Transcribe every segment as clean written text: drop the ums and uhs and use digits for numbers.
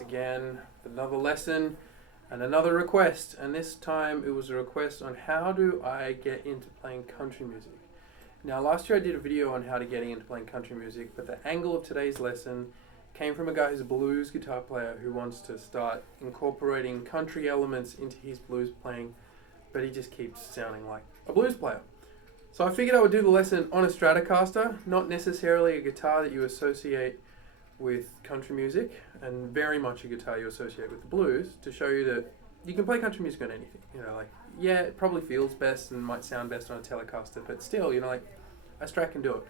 Banks again with another lesson and another request. And this time it was a request on how do I get into playing country music. Now last year I did a video on how to get into playing country music, but the angle of today's lesson came from a guy who's a blues guitar player who wants to start incorporating country elements into his blues playing, but he just keeps sounding like a blues player. So I figured I would do the lesson on a Stratocaster, not necessarily a guitar that you associate with country music, and very much a guitar you associate with the blues, to show you that you can play country music on anything. You know, like, yeah, it probably feels best and might sound best on a Telecaster, but still, you know, like, a Strat can do it.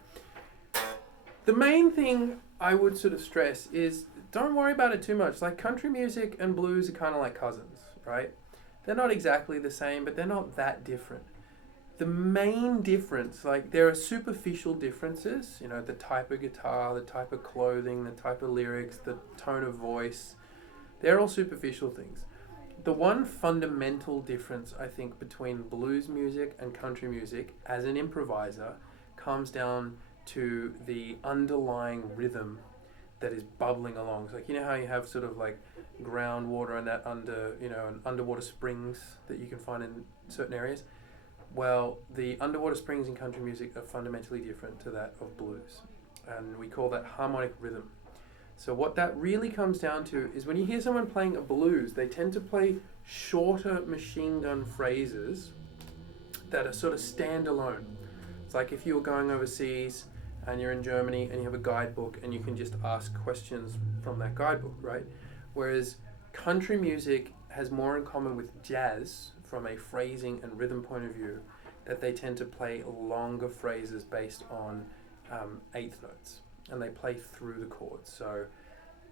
The main thing I would sort of stress is don't worry about it too much. Like, country music and blues are kind of like cousins, right? They're not exactly the same, but they're not that different. The main difference, like, there are superficial differences, you know, the type of guitar, the type of clothing, the type of lyrics, the tone of voice. They're all superficial things. The one fundamental difference, I think, between blues music and country music as an improviser comes down to the underlying rhythm that is bubbling along. So, like, you know how you have sort of like groundwater and that underwater springs that you can find in certain areas? Well, the underwater springs in country music are fundamentally different to that of blues, and we call that harmonic rhythm. So what that really comes down to is when you hear someone playing a blues, they tend to play shorter machine gun phrases that are sort of standalone. It's like if you were going overseas and you're in Germany and you have a guidebook and you can just ask questions from that guidebook, right? Whereas country music has more in common with jazz from a phrasing and rhythm point of view, that they tend to play longer phrases based on eighth notes, and they play through the chords. So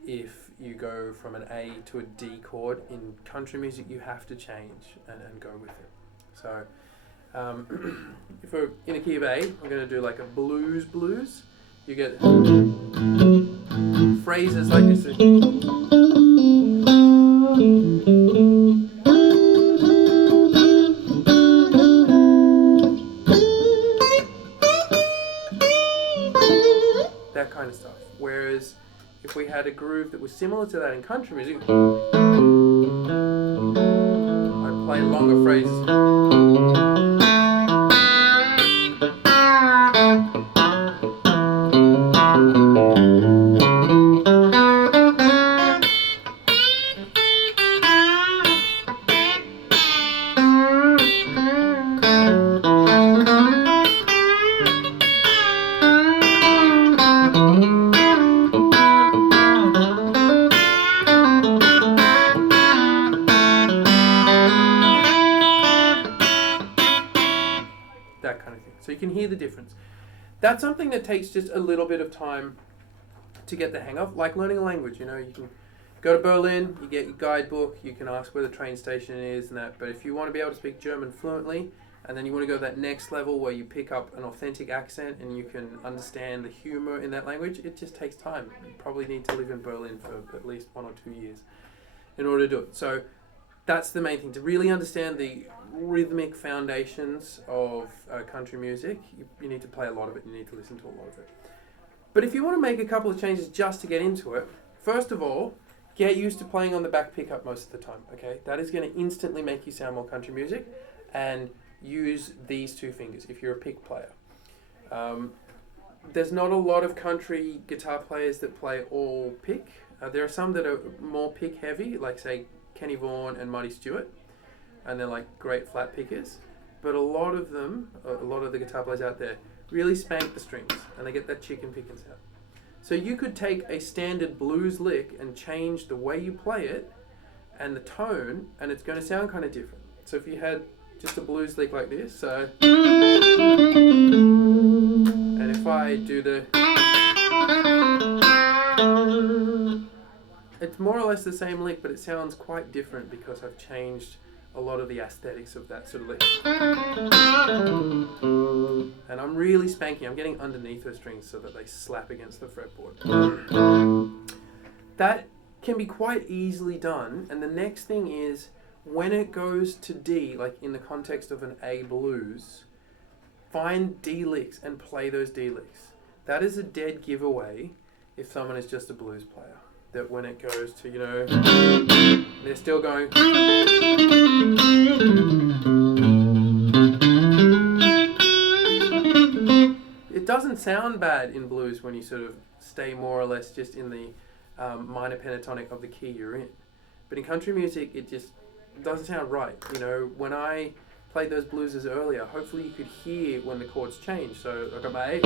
if you go from an A to a D chord in country music, you have to change and go with it. So if we're in a key of A, we're going to do like a blues. You get phrases like this. That kind of stuff. Whereas if we had a groove that was similar to that in country music, I'd play longer phrases. That kind of thing. So you can hear the difference. That's something that takes just a little bit of time to get the hang of, like learning a language. You know, you can go to Berlin, you get your guidebook, you can ask where the train station is and that, but if you want to be able to speak German fluently, and then you want to go to that next level where you pick up an authentic accent and you can understand the humor in that language, it just takes time. You probably need to live in Berlin for at least 1 or 2 years in order to do it. So that's the main thing. To really understand the rhythmic foundations of country music, you need to play a lot of it, you need to listen to a lot of it. But if you want to make a couple of changes just to get into it, first of all, get used to playing on the back pickup most of the time, okay? That is going to instantly make you sound more country music, and use these two fingers if you're a pick player. There's not a lot of country guitar players that play all pick. There are some that are more pick heavy, like say Kenny Vaughan and Marty Stewart, and they're like great flat pickers. But a lot of them, a lot of the guitar players out there, really spank the strings and they get that chicken picking sound. So you could take a standard blues lick and change the way you play it and the tone, and it's going to sound kind of different. So if you had just a blues lick like this, so, and if I do the, it's more or less the same lick, but it sounds quite different because I've changed a lot of the aesthetics of that sort of lick. And I'm really spanking, I'm getting underneath the strings so that they slap against the fretboard. That can be quite easily done, and the next thing is when it goes to D, like in the context of an A blues, find D licks and play those D licks. That is a dead giveaway if someone is just a blues player. that when it goes to, they're still going. It doesn't sound bad in blues when you sort of stay more or less just in the minor pentatonic of the key you're in. But in country music, it just doesn't sound right. When I played those blueses earlier, hopefully you could hear when the chords change. So I got my A.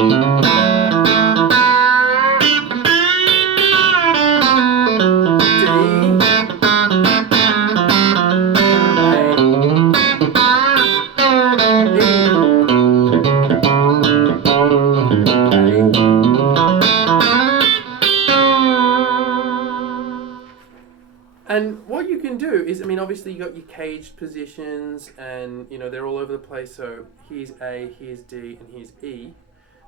And what you can do is, obviously you got your caged positions and, they're all over the place. So here's A, here's D, and here's E.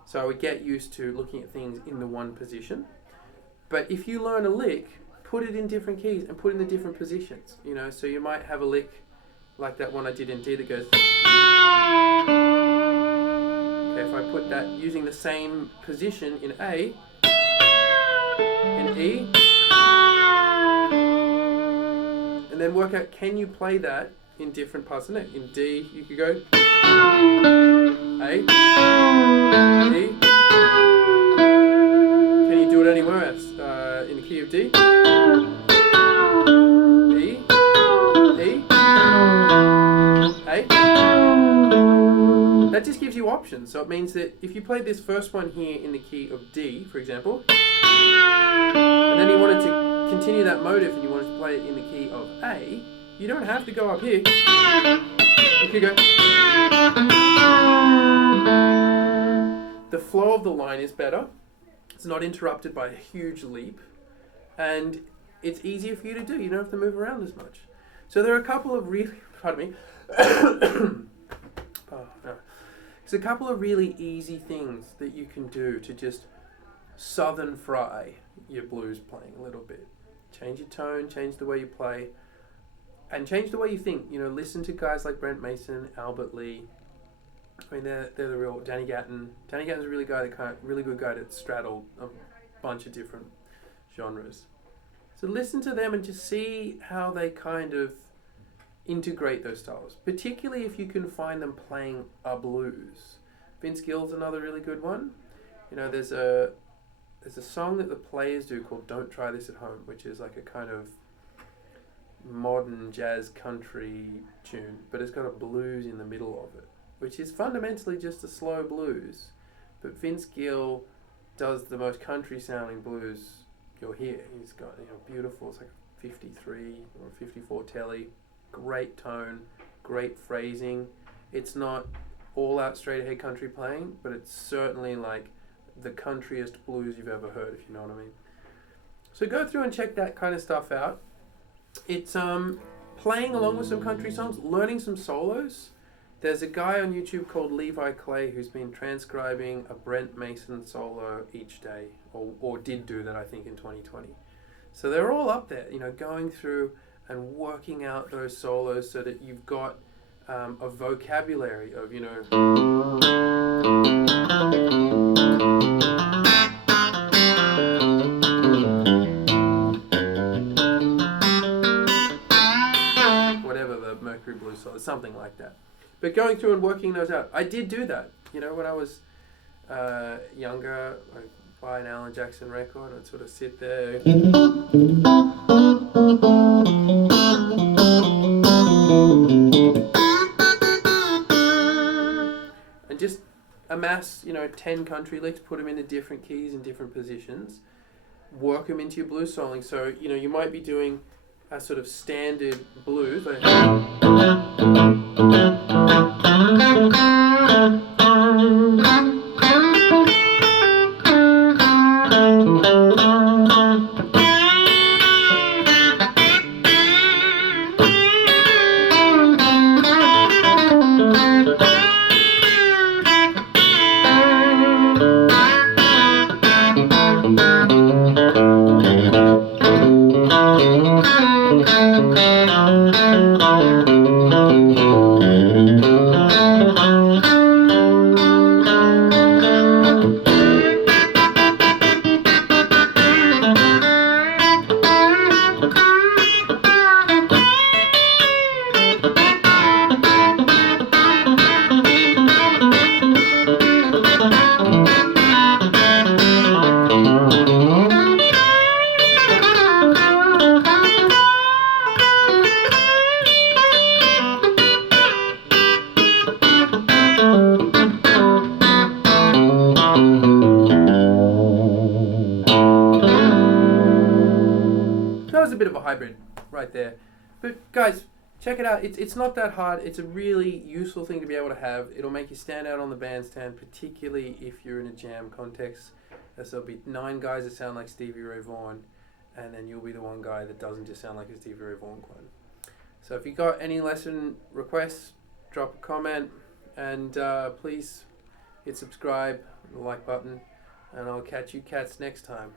So I would get used to looking at things in the one position. But if you learn a lick, put it in different keys and put it in the different positions. So you might have a lick like that one I did in D that goes. Okay, if I put that using the same position in A, in E, and then work out, can you play that in different parts of the neck? In D, you could go A, E. Can you do it anywhere else? In the key of D, E, A. That just gives you options. So it means that if you played this first one here in the key of D, for example, and then you wanted to continue that motive and you wanted to play it in the key of A, you don't have to go up here. You could go. The flow of the line is better. It's not interrupted by a huge leap. And it's easier for you to do. You don't have to move around as much. So there are a couple of really, pardon me. There's a couple of really easy things that you can do to just southern fry your blues playing a little bit. Change your tone, change the way you play, and change the way you think. Listen to guys like Brent Mason, Albert Lee. They're the real Danny Gatton. Danny Gatton's a really good guy that straddled a bunch of different genres. So listen to them and just see how they kind of integrate those styles, particularly if you can find them playing a blues. Vince Gill's another really good one. There's a song that the Players do called Don't Try This at Home, which is like a kind of modern jazz country tune, but it's got a blues in the middle of it, which is fundamentally just a slow blues. But Vince Gill does the most country sounding blues you'll hear. He's got beautiful, it's like a 53 or 54 telly, great tone, great phrasing. It's not all out straight ahead country playing, but it's certainly like the countryest blues you've ever heard, if you know what I mean. So go through and check that kind of stuff out. It's playing along with some country songs, learning some solos. There's a guy on YouTube called Levi Clay who's been transcribing a Brent Mason solo each day, or did do that, I think, in 2020. So they're all up there, going through and working out those solos so that you've got a vocabulary of, whatever the Mercury Blues solo, something like that. But going through and working those out, I did do that. When I was younger, I'd buy an Alan Jackson record and I'd sort of sit there. And just amass, 10 country licks, put them into different keys in different positions, work them into your blues soloing. So, you might be doing a sort of standard blues, like right there. But guys, check it out. It's not that hard. It's a really useful thing to be able to have. It'll make you stand out on the bandstand, particularly if you're in a jam context. As there'll be 9 guys that sound like Stevie Ray Vaughan, and then you'll be the one guy that doesn't just sound like a Stevie Ray Vaughan clone. So if you got any lesson requests, drop a comment, and please hit subscribe, the like button, and I'll catch you cats next time.